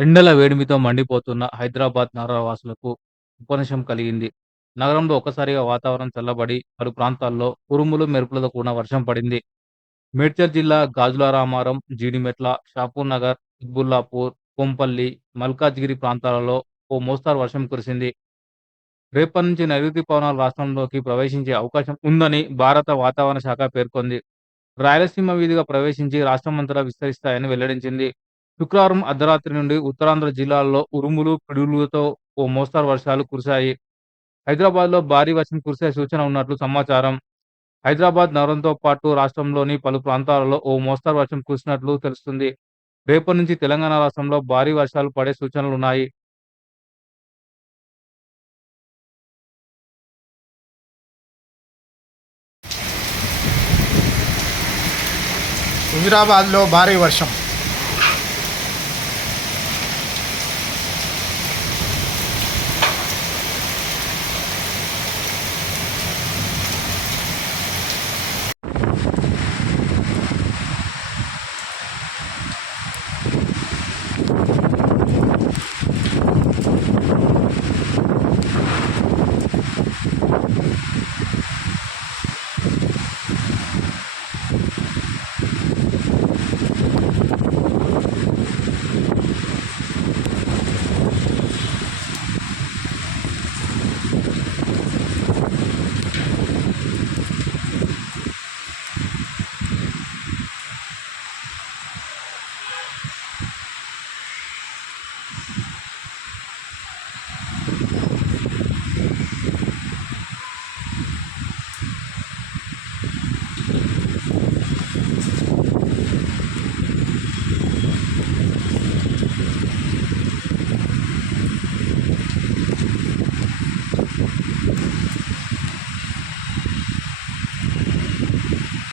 ఎండల వేడిమితో మండిపోతున్న హైదరాబాద్ నగరవాసులకు ఉపశమనం కలిగింది. నగరంలో ఒక్కసారిగా వాతావరణం చల్లబడి పలు ప్రాంతాల్లో ఉరుములు, మెరుపులతో కూడిన వర్షం పడింది. మేడ్చల్ జిల్లా గాజుల రామారం, జీడిమెట్ల, షాపూర్ నగర్, కుత్బుల్లాపూర్, కొంపల్లి, మల్కాజ్గిరి ప్రాంతాలలో ఓ మోస్తరు వర్షం కురిసింది. రేపటి నుంచి నైరుతి ఋతుపవనాలు రాష్ట్రంలోకి ప్రవేశించే అవకాశం ఉందని భారత వాతావరణ శాఖ పేర్కొంది. రాయలసీమ మీదుగా ప్రవేశించి రాష్ట్రమంతటా విస్తరిస్తాయని వెల్లడించింది. శుక్రవారం అర్ధరాత్రి నుండి ఉత్తరాంధ్ర జిల్లాల్లో ఉరుములు, పిడుగులతో ఓ మోస్తరు వర్షాలు కురిశాయి. హైదరాబాద్‌లో భారీ వర్షం కురిసే సూచన ఉన్నట్లు సమాచారం. హైదరాబాద్ నగరంతో పాటు రాష్ట్రంలోని పలు ప్రాంతాలలో ఓ మోస్తరు వర్షం కురిసినట్లు తెలుస్తుంది. రేపటి నుంచి తెలంగాణ రాష్ట్రంలో భారీ వర్షాలు పడే సూచనలున్నాయి. హుజురాబాద్‌లో భారీ వర్షం.